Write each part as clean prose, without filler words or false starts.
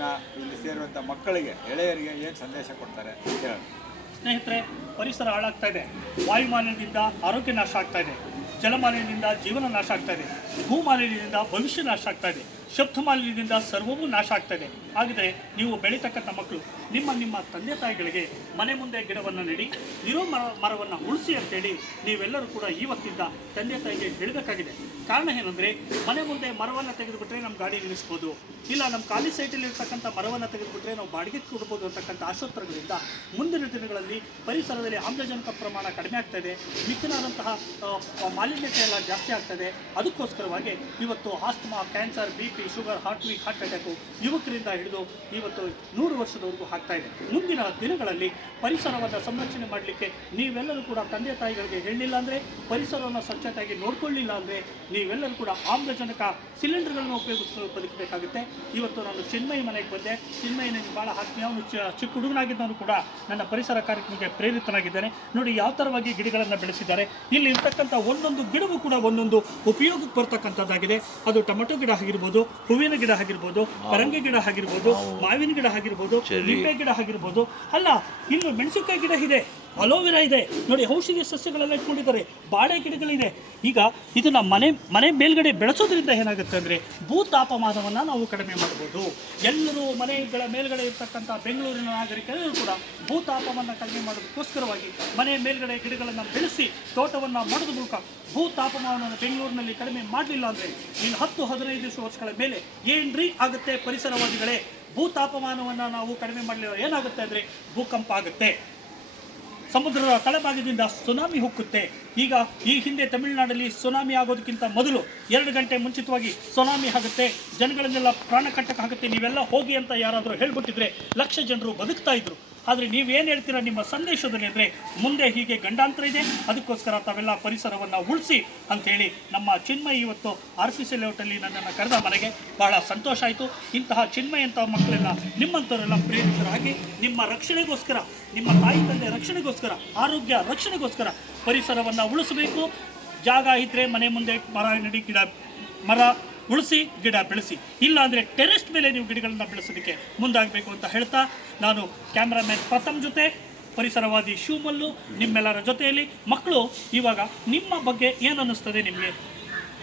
ಇನ್ನು ಇಲ್ಲಿ ಸೇರುವಂಥ ಮಕ್ಕಳಿಗೆ ಎಳೆಯರಿಗೆ ಏನು ಸಂದೇಶ ಕೊಡ್ತಾರೆ ಹೇಳಿ. ಸ್ನೇಹಿತರೆ, ಪರಿಸರ ಹಾಳಾಗ್ತಾ ಇದೆ. ವಾಯುಮಾಲಿನ್ಯದಿಂದ ಆರೋಗ್ಯ ನಾಶ ಆಗ್ತಾ ಇದೆ, ಜಲಮಾಲಿನ್ಯದಿಂದ ಜೀವನ ನಾಶ ಆಗ್ತಾ ಇದೆ, ಭೂಮಾಲಿನ್ಯದಿಂದ ಭವಿಷ್ಯ ನಾಶ ಆಗ್ತಾ ಇದೆ, ಶಬ್ದ ಮಾಲಿನ್ಯದಿಂದ ಸರ್ವವೂ ನಾಶ ಆಗ್ತಾ ಇದೆ. ಹಾಗಿದ್ರೆ ನೀವು ಬೆಳೀತಕ್ಕಂಥ ಮಕ್ಕಳು ನಿಮ್ಮ ತಂದೆ ತಾಯಿಗಳಿಗೆ ಮನೆ ಮುಂದೆ ಗಿಡವನ್ನು ನೆಡಿ, ಇರೋ ಮರವನ್ನು ಉಳಿಸಿ ಅಂತೇಳಿ ನೀವೆಲ್ಲರೂ ಕೂಡ ಇವತ್ತಿಂದ ತಂದೆ ತಾಯಿಗೆ ಹೇಳಬೇಕಾಗಿದೆ. ಕಾರಣ ಏನಂದರೆ, ಮನೆ ಮುಂದೆ ಮರವನ್ನು ತೆಗೆದುಬಿಟ್ರೆ ನಮ್ಮ ಗಾಡಿ ನಿಲ್ಲಿಸ್ಬೋದು, ಇಲ್ಲ ನಮ್ಮ ಖಾಲಿ ಸೈಟಲ್ಲಿರ್ತಕ್ಕಂಥ ಮರವನ್ನು ತೆಗೆದುಬಿಟ್ರೆ ನಾವು ಬಾಡಿಗೆ ಕೊಡ್ಬೋದು ಅಂತಕ್ಕಂಥ ಆಶೋತ್ತರಗಳಿಂದ ಮುಂದಿನ ದಿನಗಳಲ್ಲಿ ಪರಿಸರದಲ್ಲಿ ಆಮ್ಲಜನಕ ಪ್ರಮಾಣ ಕಡಿಮೆ ಆಗ್ತಾ ಇದೆ, ಮಿಕ್ಕಿನಾದಂತಹ ಮಾಲಿನ್ಯತೆ ಎಲ್ಲ ಜಾಸ್ತಿ ಆಗ್ತದೆ. ಅದಕ್ಕೋಸ್ಕರವಾಗಿ ಇವತ್ತು asthma, cancer, BP, sugar, heart attack ಯುವಕರಿಂದ ಹಿಡಿದು ಇವತ್ತು 100 ವರ್ಷದವರೆಗೂ ಆಗ್ತಾ ಇದೆ. ಮುಂದಿನ ದಿನಗಳಲ್ಲಿ ಪರಿಸರವನ್ನು ಸಂರಕ್ಷಣೆ ಮಾಡಲಿಕ್ಕೆ ನೀವೆಲ್ಲರೂ ಕೂಡ ತಂದೆ ತಾಯಿಗಳಿಗೆ ಹೇಳಲಿಲ್ಲ ಅಂದರೆ, ಪರಿಸರವನ್ನು ಸ್ವಚ್ಛತೆಯಾಗಿ ನೋಡ್ಕೊಳ್ಳಿಲ್ಲ ಅಂದರೆ ನೀವೆಲ್ಲರೂ ಕೂಡ ಆಮ್ಲಜನಕ ಸಿಲಿಂಡರ್ಗಳನ್ನು ಉಪಯೋಗಿಸ್ಕೊಂಡು ಬದುಕಬೇಕಾಗುತ್ತೆ. ಇವತ್ತು ನಾನು ಚಿನ್ಮಯಿ ಮನೆಗೆ ಬಂದೆ. ಚಿನ್ಮಯಿ ನನಗೆ ಭಾಳ ಆತ್ಮೀಯ. ಅವನು ಚಿಕ್ಕ ಹುಡುಗನಾಗಿದ್ದವನು ಕೂಡ ನನ್ನ ಪರಿಸರ ಕಾರ್ಯಕ್ರಮಕ್ಕೆ ಪ್ರೇರಿತನಾಗಿದ್ದಾನೆ. ನೋಡಿ ಯಾವ ಥರವಾಗಿ ಗಿಡಗಳನ್ನು ಬೆಳೆಸಿದ್ದಾರೆ. ಇಲ್ಲಿ ಇರ್ತಕ್ಕಂಥ ಒಂದೊಂದು ಗಿಡವೂ ಕೂಡ ಒಂದೊಂದು ಉಪಯೋಗಕ್ಕೆ ಬರ್ತಕ್ಕಂಥದ್ದಾಗಿದೆ. ಅದು ಟೊಮೆಟೊ ಗಿಡ ಆಗಿರ್ಬೋದು, ಹೂವಿನ ಗಿಡ ಆಗಿರ್ಬೋದು, ಪರಂಗಿ ಗಿಡ ಆಗಿರ್ಬೋದು, ಮಾವಿನ ಗಿಡ ಆಗಿರ್ಬೋದು, ನಿಂಬೆ ಗಿಡ ಆಗಿರ್ಬೋದು, ಅಲ್ಲ ಇನ್ನು ಮೆಣಸಿನಕಾಯಿ ಗಿಡ ಇದೆ, ಅಲೋವೆರಾ ಇದೆ, ನೋಡಿ ಔಷಧಿ ಸಸ್ಯಗಳೆಲ್ಲ ಇಟ್ಕೊಂಡಿದ್ದಾರೆ, ಬಾಳೆ ಗಿಡಗಳಿದೆ. ಈಗ ಇದನ್ನು ಮನೆ ಮೇಲ್ಗಡೆ ಬೆಳೆಸೋದ್ರಿಂದ ಏನಾಗುತ್ತೆ ಅಂದರೆ ಭೂತಾಪಮಾನವನ್ನು ನಾವು ಕಡಿಮೆ ಮಾಡ್ಬೋದು. ಎಲ್ಲರೂ ಮನೆಗಳ ಮೇಲ್ಗಡೆ ಇರ್ತಕ್ಕಂಥ ಬೆಂಗಳೂರಿನ ನಾಗರಿಕರು ಕೂಡ ಭೂತಾಪಮಾನ ಕಡಿಮೆ ಮಾಡೋದಕ್ಕೋಸ್ಕರವಾಗಿ ಮನೆ ಮೇಲ್ಗಡೆ ಗಿಡಗಳನ್ನು ಬೆಳೆಸಿ ತೋಟವನ್ನು ಮಾಡೋದ್ರ ಮೂಲಕ ಭೂತಾಪಮಾನವನ್ನು ಬೆಂಗಳೂರಿನಲ್ಲಿ ಕಡಿಮೆ ಮಾಡಲಿಲ್ಲ ಅಂದರೆ ಇನ್ನು 10-15 ವರ್ಷಗಳ ಮೇಲೆ ಏನ್ರಿ ಆಗುತ್ತೆ ಪರಿಸರವಾದಿಗಳೇ? ಭೂತಾಪಮಾನವನ್ನು ನಾವು ಕಡಿಮೆ ಮಾಡಲಿಲ್ಲ ಏನಾಗುತ್ತೆ ಅಂದರೆ ಭೂಕಂಪ ಆಗುತ್ತೆ, ಸಮುದ್ರದ ತಳಭಾಗದಿಂದ ಸುನಾಮಿ ಹೊಕ್ಕುತ್ತೆ. ಈಗ ಈ ಹಿಂದೆ ತಮಿಳುನಾಡಲ್ಲಿ ಸುನಾಮಿ ಆಗೋದಕ್ಕಿಂತ ಮೊದಲು 2 ಗಂಟೆ ಮುಂಚಿತವಾಗಿ ಸುನಾಮಿ ಆಗುತ್ತೆ, ಜನಗಳನ್ನೆಲ್ಲ ಪ್ರಾಣ ಕಟ್ಟಕ್ಕೆ ಆಗುತ್ತೆ, ನೀವೆಲ್ಲ ಹೋಗಿ ಅಂತ ಯಾರಾದರೂ ಹೇಳ್ಬಿಟ್ಟಿದ್ರೆ ಲಕ್ಷ ಜನರು ಬದುಕ್ತಾ ಇದ್ರು. ಆದರೆ ನೀವೇನು ಹೇಳ್ತೀರಾ ನಿಮ್ಮ ಸಂದೇಶದಲ್ಲಿ ಅಂದರೆ ಮುಂದೆ ಹೀಗೆ ಗಂಡಾಂತರ ಇದೆ, ಅದಕ್ಕೋಸ್ಕರ ತಾವೆಲ್ಲ ಪರಿಸರವನ್ನು ಉಳಿಸಿ ಅಂಥೇಳಿ ನಮ್ಮ ಚಿನ್ಮಯಿ ಇವತ್ತು RPC ಲೇಔಟಲ್ಲಿ ನನ್ನನ್ನು ಕರೆದ ಮನೆಗೆ ಭಾಳ ಸಂತೋಷ ಆಯಿತು. ಇಂತಹ ಚಿನ್ಮಯಿ ಅಂತ ಮಕ್ಕಳೆಲ್ಲ ನಿಮ್ಮಂಥವರೆಲ್ಲ ಪ್ರೇರಿತರಾಗಿ ನಿಮ್ಮ ರಕ್ಷಣೆಗೋಸ್ಕರ, ನಿಮ್ಮ ತಾಯಿ ತಂದೆ ರಕ್ಷಣೆಗೋಸ್ಕರ, ಆರೋಗ್ಯ ರಕ್ಷಣೆಗೋಸ್ಕರ ಪರಿಸರವನ್ನು ಉಳಿಸಬೇಕು. ಜಾಗ ಇದ್ದರೆ ಮನೆ ಮುಂದೆ ಮರ ನೆಡಿ, ಮರ ಉಳಿಸಿ, ಗಿಡ ಬೆಳೆಸಿ. ಇಲ್ಲ ಅಂದರೆ ಟೆರೆಸ್ ಮೇಲೆ ನೀವು ಗಿಡಗಳನ್ನು ಬೆಳೆಸೋದಕ್ಕೆ ಮುಂದಾಗಬೇಕು ಅಂತ ಹೇಳ್ತಾ, ನಾನು ಕ್ಯಾಮ್ರಾಮ್ಯಾನ್ ಪ್ರಥಮ್ ಜೊತೆ ಪರಿಸರವಾದಿ ಶಿವಮಲ್ಲು ನಿಮ್ಮೆಲ್ಲರ ಜೊತೆಯಲ್ಲಿ. ಮಕ್ಕಳು, ಇವಾಗ ನಿಮ್ಮ ಬಗ್ಗೆ ಏನು ಅನ್ನಿಸ್ತದೆ ನಿಮಗೆ?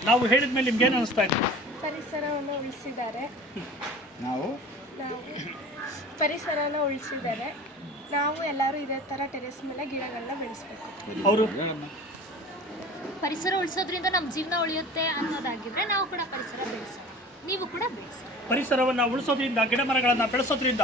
ನಾವು ಹೇಳಿದ ಮೇಲೆ ನಿಮ್ಗೆ ಏನು ಅನ್ನಿಸ್ತಾ ಇದೆ? ಪರಿಸರವನ್ನು ಉಳಿಸಿದ್ದಾರೆ, ನಾವು ಪರಿಸರನ ಉಳಿಸಿದ್ದಾರೆ. ನಾವು ಎಲ್ಲರೂ ಇದೇ ಥರ ಟೆರೆಸ್ ಮೇಲೆ ಗಿಡಗಳನ್ನ ಬೆಳೆಸಬೇಕು. ಅವರು ಪರಿಸರ ಉಳಿಸೋದ್ರಿಂದ ನಮ್ಮ ಜೀವನ ಉಳಿಯುತ್ತೆ ಅನ್ನೋದಾಗಿದ್ರೆ ನಾವು ಕೂಡ ಪರಿಸರ ಬೆಳೆಸೋಣ, ನೀವು ಕೂಡ ಬೆಳೆಸಿ. ಪರಿಸರವನ್ನು ಉಳಿಸೋದ್ರಿಂದ, ಗಿಡ ಮರಗಳನ್ನು ಬೆಳೆಸೋದ್ರಿಂದ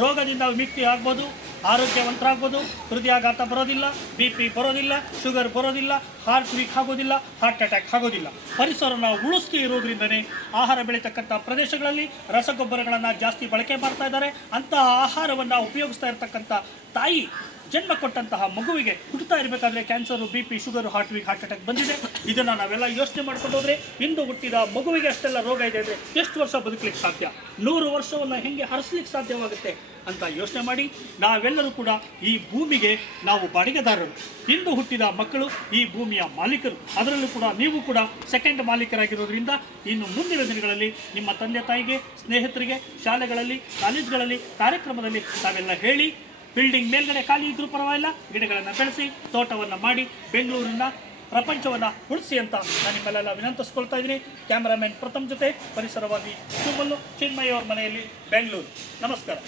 ರೋಗದಿಂದ ವಿಮುಕ್ತಿ ಆಗ್ಬೋದು, ಆರೋಗ್ಯವಂತರಾಗ್ಬೋದು, ಹೃದಯಾಘಾತ ಬರೋದಿಲ್ಲ, BP ಬರೋದಿಲ್ಲ, ಶುಗರ್ ಬರೋದಿಲ್ಲ, ಹಾರ್ಟ್ ವೀಕ್ ಆಗೋದಿಲ್ಲ, ಹಾರ್ಟ್ ಅಟ್ಯಾಕ್ ಆಗೋದಿಲ್ಲ. ಪರಿಸರನ ಉಳಿಸ್ತಿ ಇರೋದ್ರಿಂದನೇ ಆಹಾರ ಬೆಳೀತಕ್ಕಂಥ ಪ್ರದೇಶಗಳಲ್ಲಿ ರಸಗೊಬ್ಬರಗಳನ್ನು ಜಾಸ್ತಿ ಬಳಕೆ ಮಾಡ್ತಾ ಇದ್ದಾರೆ. ಅಂತಹ ಆಹಾರವನ್ನು ಉಪಯೋಗಿಸ್ತಾ ಇರ್ತಕ್ಕಂಥ ತಾಯಿ ಜನ್ಮ ಕೊಟ್ಟಂತಹ ಮಗುವಿಗೆ ಹುಟ್ಟುತ್ತಾ ಇರಬೇಕಾದ್ರೆ cancer, BP, sugar, heart attack ಬಂದಿದೆ. ಇದನ್ನು ನಾವೆಲ್ಲ ಯೋಚನೆ ಮಾಡ್ಕೊಂಡು ಹೋದರೆ ಇಂದು ಹುಟ್ಟಿದ ಮಗುವಿಗೆ ಅಷ್ಟೆಲ್ಲ ರೋಗ ಇದೆ ಅಂದರೆ ಎಷ್ಟು ವರ್ಷ ಬದುಕಲಿಕ್ಕೆ ಸಾಧ್ಯ? 100 ವರ್ಷವನ್ನು ಹೆಂಗೆ ಹರಿಸ್ಲಿಕ್ಕೆ ಸಾಧ್ಯವಾಗುತ್ತೆ ಅಂತ ಯೋಚನೆ ಮಾಡಿ. ನಾವೆಲ್ಲರೂ ಕೂಡ ಈ ಭೂಮಿಗೆ ನಾವು ಬಾಡಿಗೆದಾರರು. ಇಂದು ಹುಟ್ಟಿದ ಮಕ್ಕಳು ಈ ಭೂಮಿಯ ಮಾಲೀಕರು. ಅದರಲ್ಲೂ ಕೂಡ ನೀವು ಕೂಡ ಸೆಕೆಂಡ್ ಮಾಲೀಕರಾಗಿರೋದ್ರಿಂದ ಇನ್ನು ಮುಂದಿನ ದಿನಗಳಲ್ಲಿ ನಿಮ್ಮ ತಂದೆ ತಾಯಿಗೆ, ಸ್ನೇಹಿತರಿಗೆ, ಶಾಲೆಗಳಲ್ಲಿ, ಕಾಲೇಜ್ಗಳಲ್ಲಿ, ಕಾರ್ಯಕ್ರಮದಲ್ಲಿ ತಾವೆಲ್ಲ ಹೇಳಿ, ಬಿಲ್ಡಿಂಗ್ ಮೇಲ್ಗಡೆ ಖಾಲಿ ಇದ್ರೂ ಪರವಾಗಿಲ್ಲ, ಗಿಡಗಳನ್ನು ಬೆಳೆಸಿ, ತೋಟವನ್ನು ಮಾಡಿ, ಬೆಂಗಳೂರಿನ ಪ್ರಪಂಚವನ್ನು ಉಳಿಸಿ ಅಂತ ನಾನು ನಿಮ್ಮೆಲ್ಲ ವಿನಂತಿಸ್ಕೊಳ್ತಾ ಇದ್ದೀನಿ. ಕ್ಯಾಮ್ರಾಮ್ಯಾನ್ ಪ್ರಥಮ್ ಜೊತೆ ಪರಿಸರವಾದಿ ಶಿವಮಲ್ಲು, ಚಿನ್ಮಯಿ ಅವ್ರ ಮನೆಯಲ್ಲಿ, ಬೆಂಗಳೂರು. ನಮಸ್ಕಾರ.